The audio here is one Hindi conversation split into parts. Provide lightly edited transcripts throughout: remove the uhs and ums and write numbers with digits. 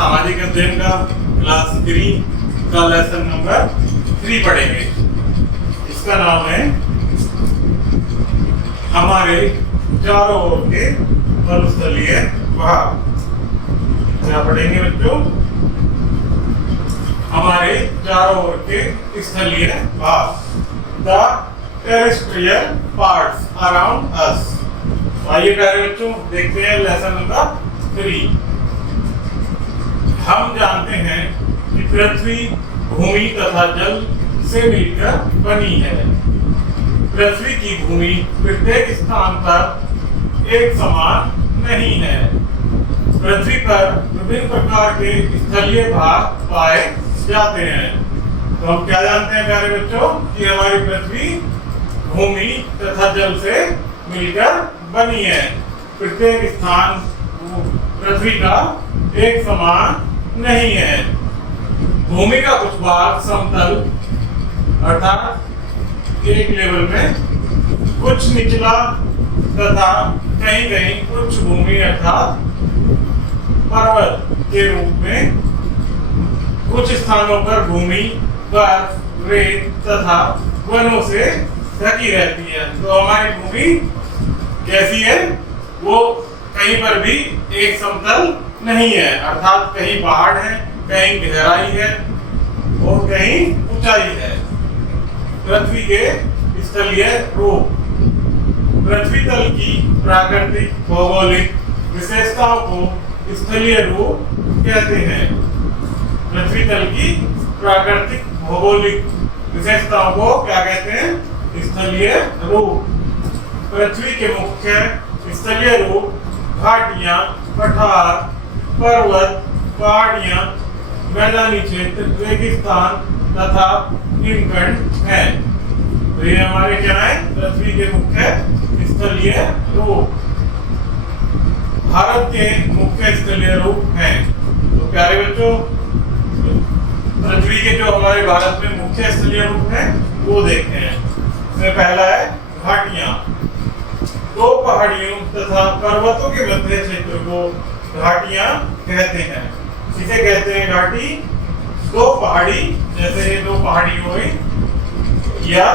सामाजिक अध्ययन का क्लास 3 का लेसन नंबर 3 पढ़ेंगे। इसका नाम है हमारे चारों ओर के मरुस्थलीय भाग। क्या पढ़ेंगे बच्चों? हमारे चारों ओर के स्थलीय भाग, the terrestrial parts around us. आइए प्यारे बच्चों देखते हैं लेसन नंबर 3। हम जानते हैं कि पृथ्वी भूमि तथा जल से मिलकर बनी है। पृथ्वी की भूमि प्रत्येक स्थान पर एक समान नहीं है। पृथ्वी पर विभिन्न प्रकार के स्थलीय भाग पाए जाते हैं। तो हम क्या जानते हैं प्यारे बच्चों कि हमारी पृथ्वी भूमि तथा जल से मिलकर बनी है। प्रत्येक स्थान पृथ्वी का एक समान नहीं है। भूमि का कुछ भाग समतल अर्थात एक लेवल में, कुछ निचला तथा कहीं कहीं उच्च भूमि अर्थात पर्वत के रूप में। कुछ स्थानों पर भूमि बर्फ, रेत तथा वनों से ढकी रहती है। तो हमारी भूमि कैसी है? वो कहीं पर भी एक समतल नहीं है, अर्थात कहीं पहाड़ है, कहीं गहराई है और कहीं ऊंचाई है। पृथ्वी के स्थलीय रूप। पृथ्वी तल की प्राकृतिक भौगोलिक विशेषताओं को स्थलीय रूप कहते हैं। पृथ्वी तल की प्राकृतिक भौगोलिक विशेषताओं को क्या कहते हैं? स्थलीय रूप। पृथ्वी के मुख्य स्थलीय रूप घाटियां, पठार, पर्वत, पहाड़ियां, मैदानी क्षेत्र, रेगिस्तान तथा हिमखंड हैं। तो ये हमारे क्या है? पृथ्वी के मुख्य स्थलीय रूप। भारत के मुख्य स्थलीय रूप हैं। तो प्यारे बच्चों पृथ्वी के जो हमारे भारत में मुख्य स्थलीय रूप हैं वो देखते हैं। इसमें पहला है घाटियां। दो पहाड़ियों तथा पर्वतों के मध्य क्षेत्र को घाटियां कहते हैं। इसे कहते हैं घाटी। दो पहाड़ी, जैसे ये दो पहाड़ी हुई, या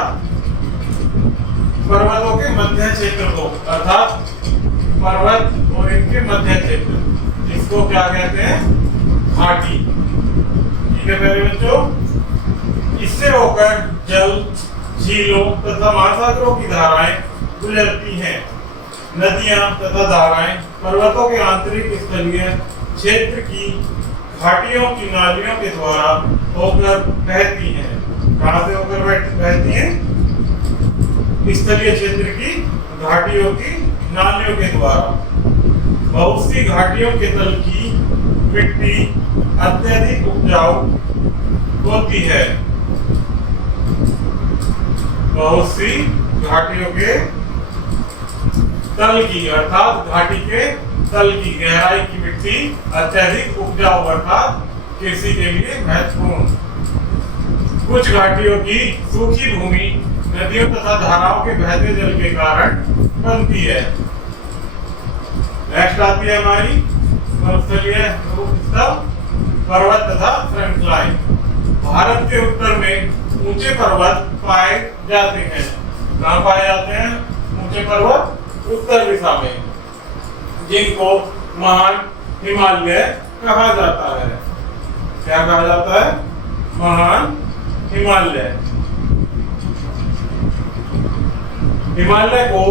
पर्वतों के मध्य क्षेत्र को अर्थात पर्वत और इनके मध्य क्षेत्र, इसको क्या कहते हैं? घाटी। ठीक है प्यारे बच्चों, इससे होकर जल, झीलों तथा महासागरों की धाराएं गुजरती हैं। नदियां तथा धाराएं पर्वतों के आंतरिक स्थलीय क्षेत्र की घाटियों की नालियों के द्वारा होकर बहती हैं। कहां से होकर बहती हैं? स्थलीय क्षेत्र की घाटियों की नालियों के द्वारा। बहुत सी घाटियों के तल की मिट्टी अत्यधिक उपजाऊ होती है। बहुत सी घाटियों के तल की अर्थात घाटी के तल की गहराई की मिट्टी अत्यधिक उपजाऊ अर्थात कृषि के लिए महत्वपूर्ण। कुछ घाटियों की सूखी भूमि नदियों तथा धाराओं के बहते जल के कारण बनती है। नेक्स्ट आती है हमारी मरुस्थलीय पर्वत तथा श्रृंखलाएं। भारत के उत्तर में ऊंचे पर्वत पाए जाते हैं। कहाँ पाए जाते हैं ऊंचे पर्वत? उत्तर दिशा में, जिनको महान हिमालय कहा जाता है। क्या कहा जाता है? महान हिमालय। हिमालय को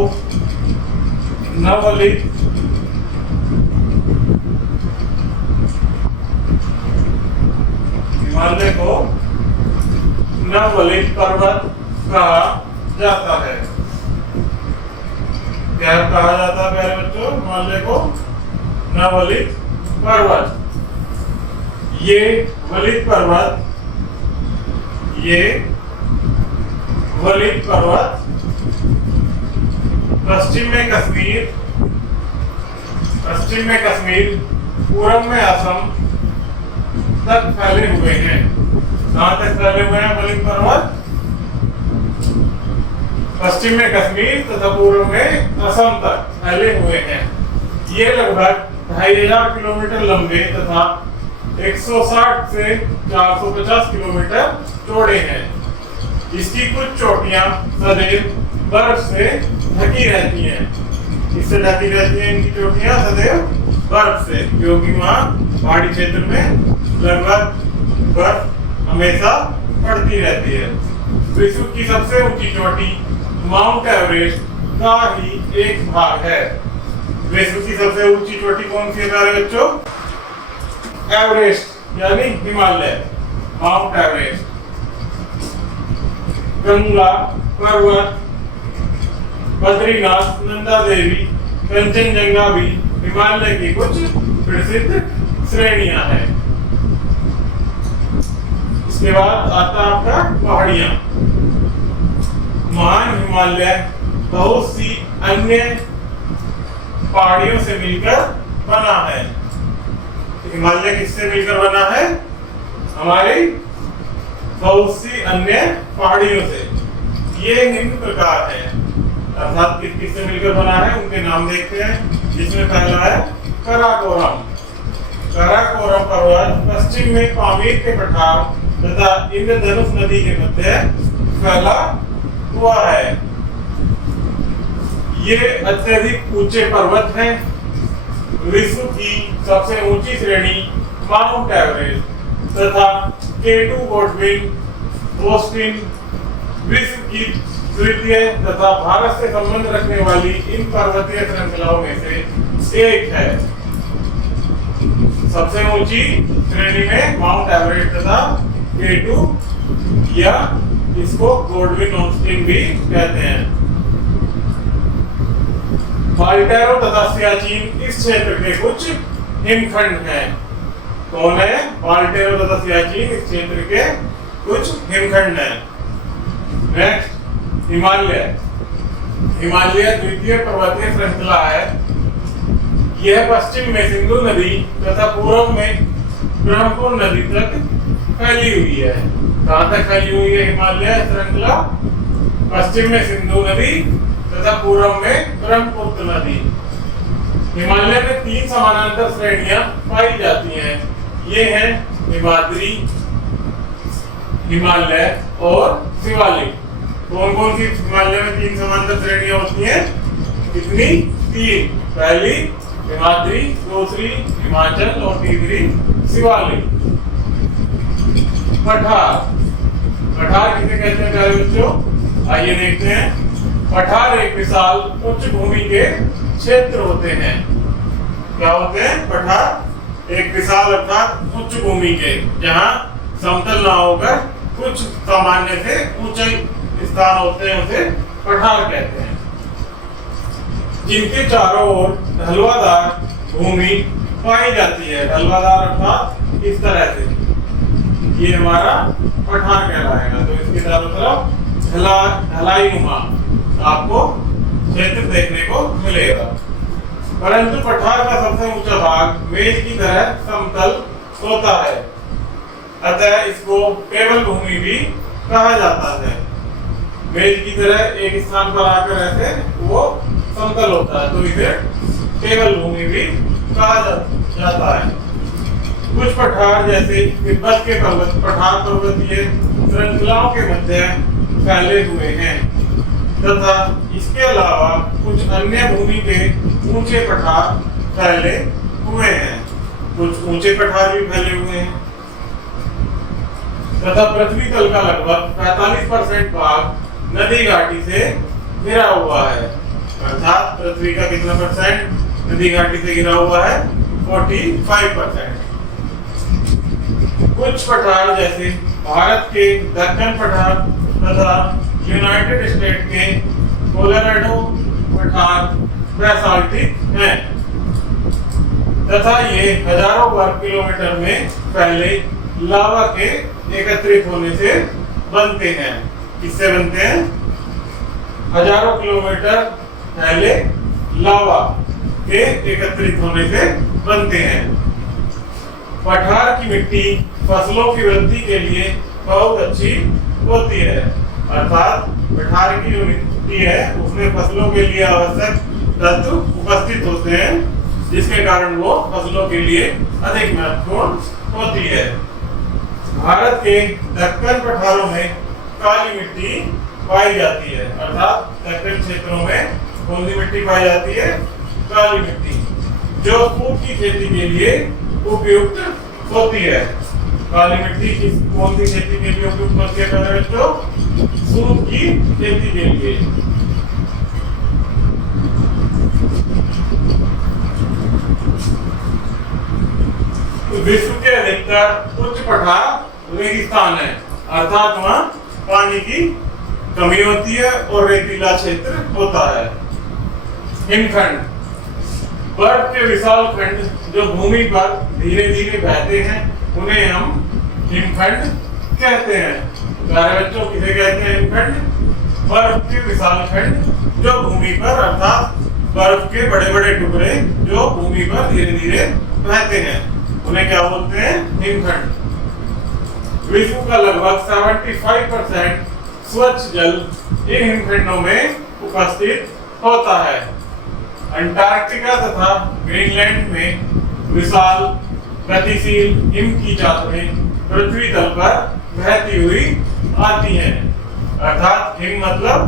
नवलित पर्वत कहा जाता है। क्या कहा जाता है प्यारे बच्चों? हिमालय को नवलित पर्वत। ये वलित पर्वत पश्चिम में कश्मीर, पूरब में असम तक फैले हुए हैं। कहाँ तक फैले हुए हैं वलित पर्वत? पश्चिम में कश्मीर तथा पूर्व में असम तक फैले हुए हैं। ये लगभग 2500 किलोमीटर लंबे तथा 160 से 450 किलोमीटर चौड़े हैं। इसकी कुछ चोटियां सदैव बर्फ से ढकी रहती हैं। इससे ढकी रहती हैं इनकी चोटियां सदैव बर्फ से, क्योंकि वहाँ पहाड़ी क्षेत्र में लगभग बर्फ हमेशा पड़ती रहती है। विश्व की सबसे ऊंची चोटी माउंट एवरेस्ट का ही एक भाग है। विश्व की सबसे ऊंची चोटी कौन सी है प्यारे बच्चों? एवरेस्ट यानी हिमालय, माउंट एवरेस्ट। गंगा पर्वत, बद्रीनाथ, नंदा देवी, कंचनजंगा भी हिमालय की कुछ प्रसिद्ध श्रेणियां हैं। इसके बाद आता आपका पहाड़ियां। महान हिमालय बहुत सी अन्य पहाड़ियों से मिलकर बना है। हिमालय किससे मिलकर बना है? हमारी बहुत सी अन्य पहाड़ियों से। ये निम्न प्रकार है, अर्थात किस किस से मिलकर बना है उनके नाम देखते हैं। जिसमें पहला है काराकोरम। काराकोरम पर्वत पश्चिम में पामीर के पठार तथा इंद्रधनुष नदी के मध्य फैला हुआ है। ये अत्यधिक ऊंचे पर्वत हैं। विश्व की सबसे ऊंची श्रेणी माउंट एवरेस्ट तथा K2 गोल्डविन बोस्टिन विश्व की द्वितीय तथा भारत से संबंध रखने वाली इन पर्वतीय श्रृंखलाओं में से एक है। सबसे ऊंची श्रेणी में माउंट एवरेस्ट तथा K2 या इसको गोल्डविन बोस्टिन भी कहते हैं। बाल्टेरो तथा सियाचिन इस क्षेत्र के कुछ हिमखंड हैं। कौन है? बाल्टेरो तथा सियाचिन इस क्षेत्र के कुछ हिमखंड हैं। नेक्स्ट हिमालय। हिमालय द्वितीय पर्वतीय श्रृंखला है। यह पश्चिम में सिंधु नदी तथा पूर्व में ब्रह्मपुत्र नदी तक फैली हुई है। कहाँ तक फैली हुई है हिमालय श्रृंखला? पश्चिम में सिंधु नदी तथा पूर्व में ब्रह्मपुत्र नदी। हिमालय में 3 समानांतर श्रेणियां पाई जाती हैं। ये हैं हिमाद्री, हिमालय और शिवालिक। कौन कौन सी हिमालय में 3 समांतर श्रेणियां होती हैं? कितनी? 3। पहली हिमाद्री, दूसरी हिमाचल और तीसरी शिवालिक। पठार। पठार किसे कहते हैं प्यारे बच्चों? आइए देखते हैं। पठार एक विशाल उच्च भूमि के क्षेत्र होते हैं। क्या होते हैं? पठार एक विशाल अर्थात उच्च भूमि के, जहां समतल ना होकर कुछ सामान्य से ऊंचे स्थान होते हैं, उसे पठार कहते हैं। जिनके चारों ओर ढलवादार भूमि पाई जाती है। ढलवादार अर्थात इस तरह से, ये हमारा पठार कहलाएगा। तो इसके चारों तरफ ढलाई नुमा आपको क्षेत्र देखने को मिलेगा। परंतु पठार का सबसे ऊंचा भाग मेज की तरह समतल होता है, अतः इसको टेबल भूमि भी कहा जाता है। मेज की तरह एक स्थान पर आकर ऐसे वो समतल होता है, तो इसे टेबल भूमि भी कहा जाता है। कुछ पठार जैसे तिब्बत के पर्वत पठार पर्वतीय श्रृंखलाओं के मध्य फैले हुए हैं तथा इसके अलावा कुछ अन्य भूमि के ऊंचे पठार फैले हुए हैं। कुछ ऊंचे पठार भी फैले हुए हैं तथा पृथ्वी तल का लगभग 45% भाग नदी घाटी से घिरा हुआ है। अर्थात पृथ्वी का कितना परसेंट नदी घाटी से घिरा हुआ है? 45%। कुछ पठार जैसे भारत के दक्कन पठार तथा यूनाइटेड स्टेट के कोलोराडो पठार बेसाल्टिक हैं तथा ये हजारों वर्ग किलोमीटर में फैले लावा के एकत्रित होने से बनते हैं। किससे बनते हैं? हजारों किलोमीटर फैले लावा के एकत्रित होने से बनते हैं। पठार की मिट्टी फसलों की वृद्धि के लिए बहुत अच्छी होती है। अर्थात पठार की जो मिट्टी है उसमें फसलों के लिए आवश्यक तत्व उपस्थित होते हैं, जिसके कारण वो फसलों के लिए अधिक महत्वपूर्ण होती है। भारत के दक्कन पठारों में काली मिट्टी पाई जाती है, अर्थात दक्कन क्षेत्रों में कौन सी मिट्टी पाई जाती है? काली मिट्टी, जो फूड की खेती के लिए उपयुक्त होती है। काली मिट्टी कौन सी खेती के लिए उपयुक्त होती है? प्यारे बच्चों, फूड की खेती के लिए। विश्व के अधिकतर उच्च पठार रेगिस्तान है, अर्थात वहाँ पानी की कमी होती है और रेतीला क्षेत्र होता है। हिमखंड, बर्फ के विशाल खंड जो भूमि पर धीरे धीरे बहते हैं उन्हें हम हिमखंड कहते हैं। प्यारे बच्चों, किसे कहते हैं हिमखंड? बर्फ के विशाल खंड जो भूमि पर, अर्थात बर्फ के बड़े बड़े टुकड़े जो भूमि पर धीरे धीरे बहते हैं, उन्हें क्या बोलते हैं? हिमखंड। विश्व का लगभग 75% स्वच्छ जल इन हिमखंडों में उपस्थित होता है। अंटार्कटिका तथा ग्रीनलैंड में विशाल गतिशील हिम की चादरें पृथ्वी तल पर बहती हुई आती हैं, अर्थात हिम मतलब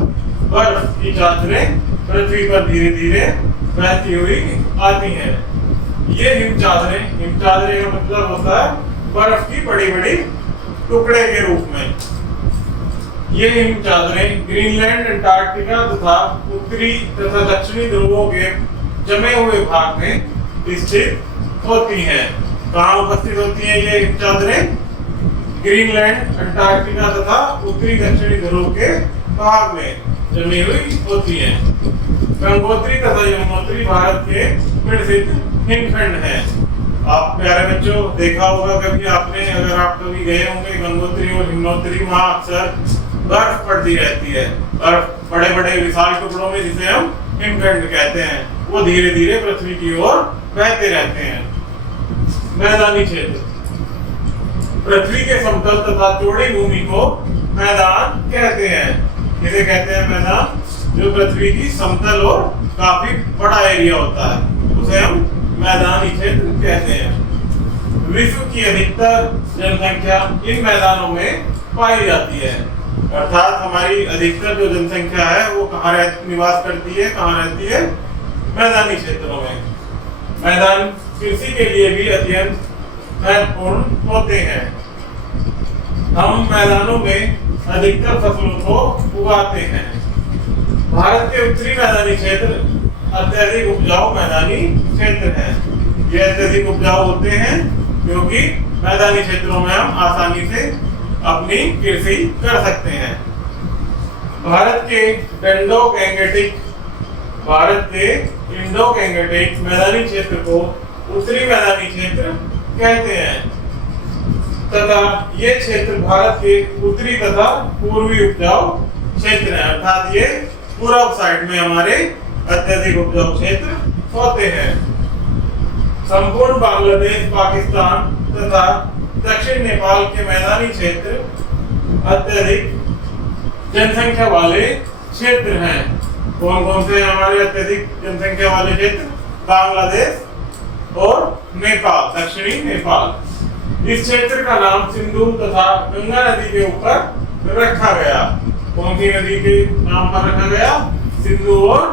बर्फ की चादरें पृथ्वी पर धीरे धीरे बहती हुई आती हैं। ये हिम चादरें का मतलब होता है बर्फ की बड़ी बड़ी टुकड़े के रूप में। ये हिम चादरें ग्रीनलैंड, अंटार्कटिका तथा उत्तरी तथा दक्षिणी ध्रुवों के जमे हुए भाग में स्थित होती हैं। कहाँ उपस्थित होती हैं ये हिम चादरें? ग्रीनलैंड, अंटार्कटिका तथा उत्तरी दक्षिणी ध्रुव के भाग में जमी हुई होती हैं। गंगोत्री तथा यमुनोत्री भारत के प्रसिद्ध हिमखंड हैं। आप प्यारे बच्चों देखा होगा कभी आपने, अगर आप कभी गए होंगे गंगोत्री और यमुनोत्री, वहाँ अक्सर बर्फ पड़ती रहती है। बर्फ बड़े बड़े विशाल टुकड़ों में, जिसे हम हिमखंड कहते हैं, वो धीरे धीरे पृथ्वी की ओर बहते रहते हैं। मैदानी क्षेत्र, पृथ्वी के समतल तथा चौड़ी भूमि को मैदान कहते हैं। किसे कहते हैं? मैदान। जो पृथ्वी की समतल और काफी बड़ा एरिया होता है उसे हम मैदानी क्षेत्र कहते हैं। विश्व की अधिकतर जनसंख्या इन मैदानों में पाई जाती है, अर्थात हमारी अधिकतर जो जनसंख्या है वो कहाँ निवास करती है? कहाँ रहती है? मैदानी क्षेत्रों में। मैदान कृषि के लिए भी अत्यंत महत्वपूर्ण होते हैं। हम मैदानों में अधिकतर फसलों को उगाते हैं। भारत के उत्तरी मैदानी क्षेत्र अत्यधिक उपजाऊ मैदानी क्षेत्र हैं। ये अत्यधिक उपजाऊ होते हैं क्योंकि मैदानी क्षेत्रों में हम आसानी से अपनी कृषि कर सकते हैं। भारत के इंडो गैंगेटिक मैदानी क्षेत्र को उत्तरी मैदानी क्षेत्र कहते हैं तथा ये क्षेत्र भारत के उत्तरी तथा पूर्वी उपजाऊ क्षेत्र है, अर्थात ये पूर्व साइड में हमारे अत्यधिक उपजाऊ क्षेत्र होते हैं। संपूर्ण बांग्लादेश, पाकिस्तान तथा दक्षिण नेपाल के मैदानी क्षेत्र अत्यधिक जनसंख्या वाले क्षेत्र हैं। कौन कौन से हमारे अत्यधिक जनसंख्या वाले क्षेत्र? बांग्लादेश और नेपाल, दक्षिणी नेपाल। इस क्षेत्र का नाम सिंधु तथा गंगा नदी के ऊपर रखा गया। कौन सी नदी के नाम पर रखा गया? सिंधु और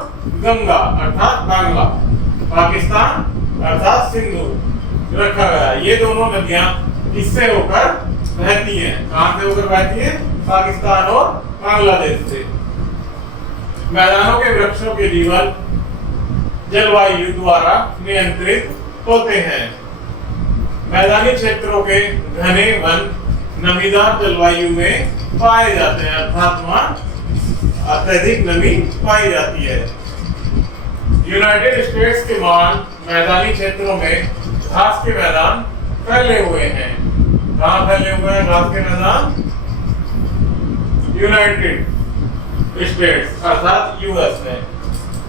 गंगा, अर्थात बांग्ला, पाकिस्तान अर्थात सिंधु रखा गया। ये दोनों नदियां इससे होकर बहती हैं। कहां से होकर बहती हैं? पाकिस्तान और बांग्लादेश से। मैदानों के वृक्षों के जीवन जलवायु द्वारा नियंत्रित होते हैं। मैदानी क्षेत्रों के घने वन नमीदार जलवायु में पाए जाते हैं, अर्थात वहाँ अत्यधिक नमी पाई जाती है। यूनाइटेड स्टेट्स के मान मैदानी क्षेत्रों में घास के मैदान फैले हुए हैं। कहाँ फैले हुए हैं घास के मैदान? यूनाइटेड स्टेट्स अर्थात यूएस में।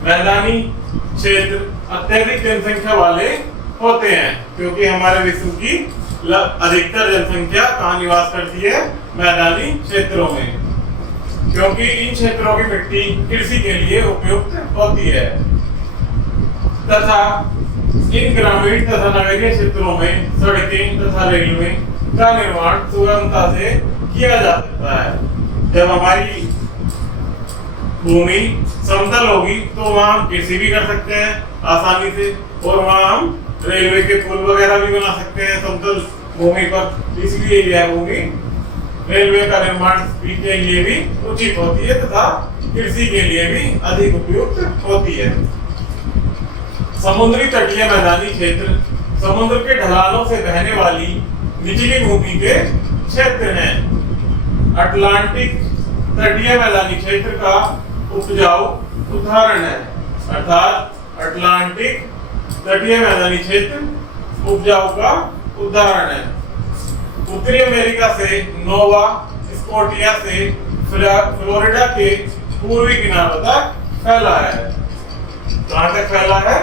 मैदानी क्षेत्र अत्यधिक जनसंख्या वाले होते हैं क्योंकि हमारे विश्व की अधिकतर जनसंख्या कहाँ निवास करती है? मैदानी क्षेत्रों में, क्योंकि इन क्षेत्रों की मिट्टी कृषि के लिए उपयुक्त होती है तथा इन ग्रामीण तथा नगरीय क्षेत्रों में सड़कें तथा रेलवे का निर्माण सुगमता से किया जा सकता है। जब हमारी भूमि समतल होगी तो वहां हम कृषि भी कर सकते हैं आसानी से, और वहां हम रेलवे के पुल वगैरह भी बना सकते हैं समतल भूमि पर। इसलिए यह भूमि रेलवे का निर्माण के लिए भी उचित होती है तथा कृषि के लिए भी अधिक उपयुक्त होती है। समुद्री तटीय मैदानी क्षेत्र समुद्र के ढलानों से बहने वाली निचली भूमि के क्षेत्र हैं। अटलांटिक तटीय मैदानी क्षेत्र का उपजाऊ उदाहरण है, अर्थात अटलांटिक तटीय मैदानी क्षेत्र उपजाऊ का उदाहरण है। उत्तरी अमेरिका से नोवा स्कोटिया से फ्लोरिडा के पूर्वी किनारों तक फैला है। कहां तक फैला है?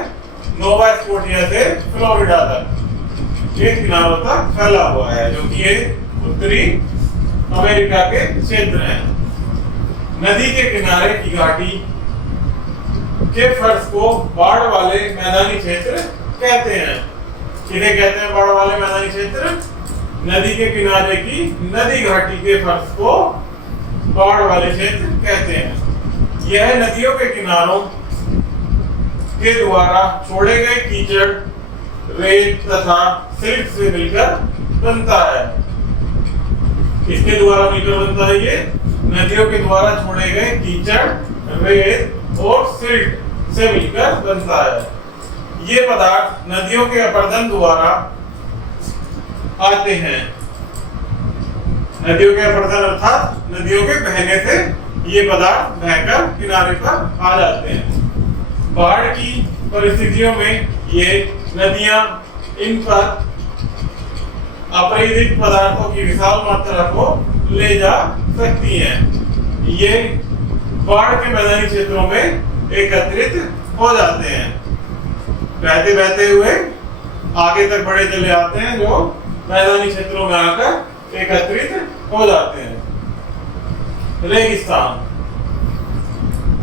नोवा स्कोटिया से फ्लोरिडा तक ये किनारों तक फैला हुआ है, जो कि ये उत्तरी अमेरिका के क्षेत्र हैं। नदी के किनारे की घाटी के फर्श को बाढ़ वाले मैदानी क्षेत्र कहते हैं। किन्हें कहते हैं बाढ़ वाले मैदानी क्षेत्र? नदी के किनारे की नदी घाटी के फर्श को बाढ़ वाले क्षेत्र कहते हैं। यह नदियों के किनारों के द्वारा छोड़े गए कीचड़, रेत तथा सिल्ट से मिलकर बनता है। किसके द्वारा मिलकर बनता है? ये नदियों के द्वारा छोड़े गए कीचड़, रेत और सिल्ट से मिलकर बनता है। ये पदार्थ नदियों के अपर्दन द्वारा आते हैं। नदियों के अपर्दन अर्थात नदियों के बहने से ये पदार्थ बहकर किनारे पर आ जाते हैं। बाढ़ की परिस्थितियों में ये नदियां इन पर अपरिहित पदार्थों की विशाल मात्रा को ले जा सकती हैं। ये बाढ़ के मैदानी क्षेत्रों में एकत्रित हो जाते हैं। बहते बहते हुए आगे तक बढ़े चले आते हैं, जो मैदानी क्षेत्रों में आकर एकत्रित हो जाते हैं। रेगिस्तान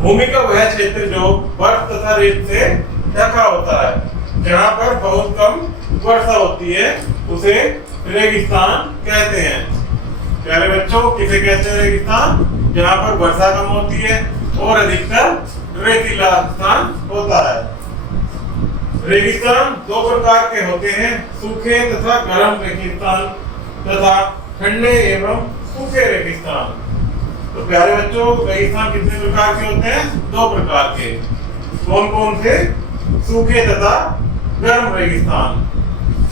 भूमि का वह क्षेत्र जो बर्फ तथा रेत से ढका होता है। जहाँ पर बहुत कम वर्षा होती है उसे रेगिस्तान कहते हैं। प्यारे बच्चों, किसे कहते हैं रेगिस्तान? जहाँ पर वर्षा कम होती है और अधिकतर रेतीला स्थान होता है। रेगिस्तान दो प्रकार के होते हैं, सूखे तथा गर्म रेगिस्तान तथा ठंडे एवं सूखे रेगिस्तान। तो प्यारे बच्चों, रेगिस्तान कितने प्रकार के होते हैं? दो प्रकार के। कौन कौन से? सूखे तथा गर्म रेगिस्तान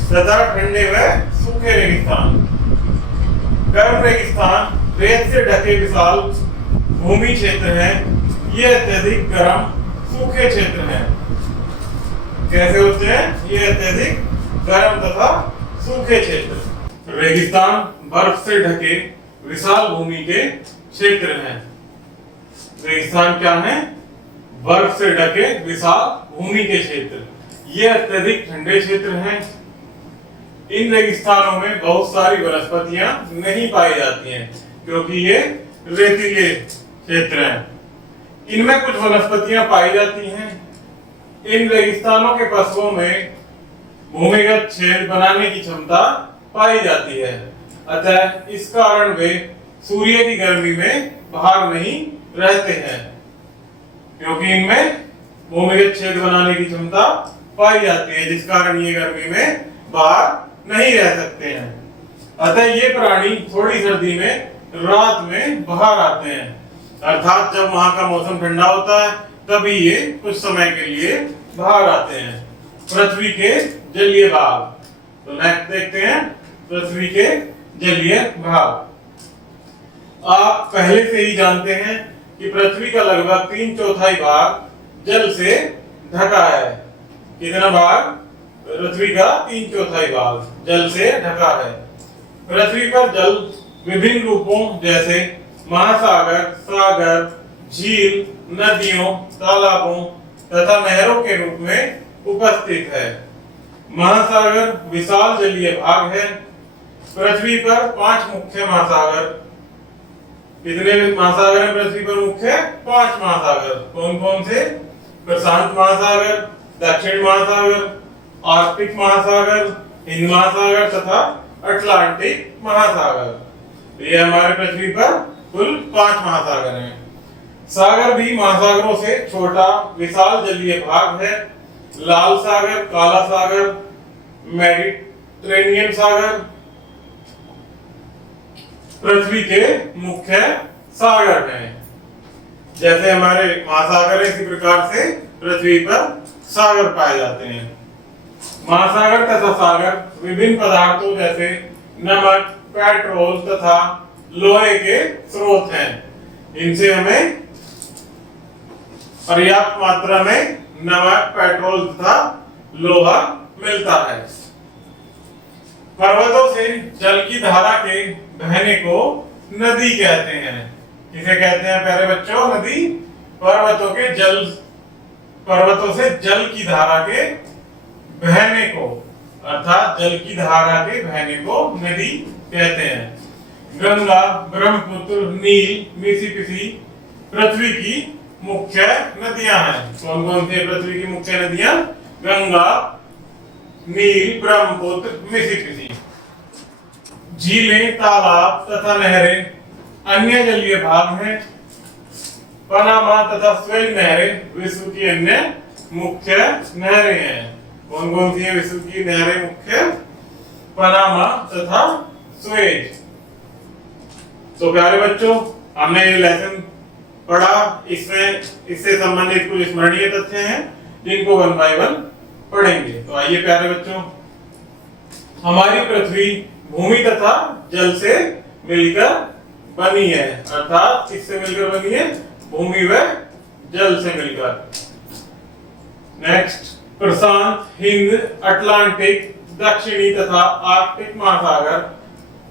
तथा ठंडे व सूखे रेगिस्तान। गर्म रेगिस्तान रेत से ढके विशाल भूमि क्षेत्र हैं। ये अत्यधिक गर्म सूखे क्षेत्र हैं। कैसे होते हैं? ये अत्यधिक गर्म तथा सूखे क्षेत्र। रेगिस्तान बर्फ से ढके विशाल भूमि के क्षेत्र हैं। रेगिस्तान क्या है? बर्फ से ढके विशाल भूमि के क्षेत्र। ये अत्यधिक ठंडे क्षेत्र हैं। इन रेगिस्तानों में बहुत सारी वनस्पतियां नहीं पाई जाती हैं, क्योंकि ये रेतीले क्षेत्र हैं। इनमें कुछ वनस्पतियां पाई जाती हैं। इन रेगिस्तानों के पशुओं में भूमिगत छेद बनाने की क्षमता पाई जाती है, अतः इस कारण वे सूर्य की गर्मी में बाहर नहीं रहते हैं, क्योंकि इनमें भूमिगत छेद बनाने की क्षमता पाई जाती है, जिस कारण ये गर्मी में बाहर नहीं रह सकते हैं। अतः ये प्राणी थोड़ी सर्दी में रात में बाहर आते हैं, अर्थात जब वहां का मौसम ठंडा होता है तभी ये कुछ समय के लिए बाहर आते हैं। पृथ्वी के जलीय भाग, तो नेक्स्ट देखते हैं पृथ्वी के जलीय भाग। आप पहले से ही जानते हैं कि पृथ्वी का लगभग 3/4 भाग जल से ढका है। कितना भाग? पृथ्वी का 3/4 भाग जल से ढका है। पृथ्वी पर जल विभिन्न रूपों जैसे महासागर, सागर, झील, नदियों, तालाबों तथा नहरों के रूप में उपस्थित है। महासागर विशाल जलीय भाग है। पृथ्वी पर 5 मुख्य महासागर। कितने महासागर हैं पृथ्वी पर मुख्य? 5 महासागर। कौन कौन से? प्रशांत महासागर, दक्षिण महासागर, आर्कटिक महासागर, हिंद महासागर तथा अटलांटिक महासागर। ये हमारे पृथ्वी पर कुल 5 महासागर हैं। सागर भी महासागरों से छोटा विशाल जलीय भाग है। लाल सागर, काला सागर, मेडिटेरेनियन सागर पृथ्वी के मुख्य सागर हैं। जैसे हमारे महासागर है, इसी प्रकार से पृथ्वी पर सागर पाए जाते हैं। महासागर तथा सागर विभिन्न पदार्थों जैसे नमक, पेट्रोल तथा लोहे के स्रोत हैं। इनसे हमें पर्याप्त मात्रा में नमक, पेट्रोल तथा लोहा मिलता है। पर्वतों से जल की धारा के बहने को नदी कहते हैं। किसे कहते हैं प्यारे बच्चों? नदी। पर्वतों से जल की धारा के बहने को, अर्थात जल की धारा के बहने को नदी कहते हैं। गंगा, ब्रह्मपुत्र, नील, मिसिसिपी पृथ्वी की मुख्य नदियां हैं। कौन कौन सी पृथ्वी की मुख्य नदियां? गंगा, नील, ब्रह्मपुत्र, मिसिसिपी। झीलें, तालाब तथा नहरें अन्य जलीय भाग हैं। पनामा तथा स्वेज नहरें विश्व की अन्य मुख्य नहरें हैं। कौन कौन सी है विश्व की नहरें मुख्य? पनामा तथा स्वेज। तो प्यारे बच्चों, हमने ये लेसन पढ़ा। इसमें इससे संबंधित कुछ स्मरणीय तथ्य हैं जिनको 1 बाय 1 पढ़ेंगे। तो आइए प्यारे बच्चों, हमारी पृथ्वी भूमि तथा जल से मिलकर बनी है, अर्थात किससे मिलकर बनी है? भूमि व जल से मिलकर। नेक्स्ट, प्रशांत, हिंद, अटलांटिक, दक्षिणी तथा आर्कटिक महासागर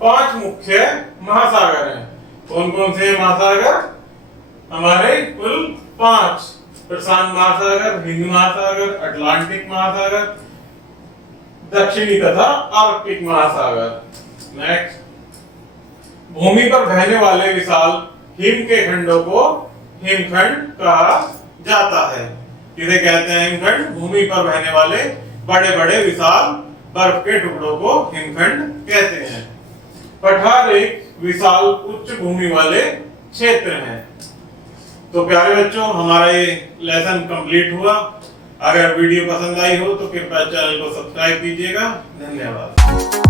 5 मुख्य महासागर हैं। कौन कौन से महासागर? हमारे कुल 5। प्रशांत महासागर, हिंद महासागर, अटलांटिक महासागर, दक्षिणी तथा आर्कटिक महासागर। नेक्स्ट, भूमि पर बहने वाले विशाल हिम के खंडों को हिमखंड कहा जाता है। इसे कहते हैं हिमखंड। भूमि पर बहने वाले बड़े बड़े विशाल बर्फ के टुकड़ों को हिमखंड कहते हैं। पठार एक विशाल उच्च भूमि वाले क्षेत्र हैं। तो प्यारे बच्चों, हमारा ये लेसन कंप्लीट हुआ। अगर वीडियो पसंद आई हो तो कृपया चैनल को सब्सक्राइब कीजिएगा। धन्यवाद।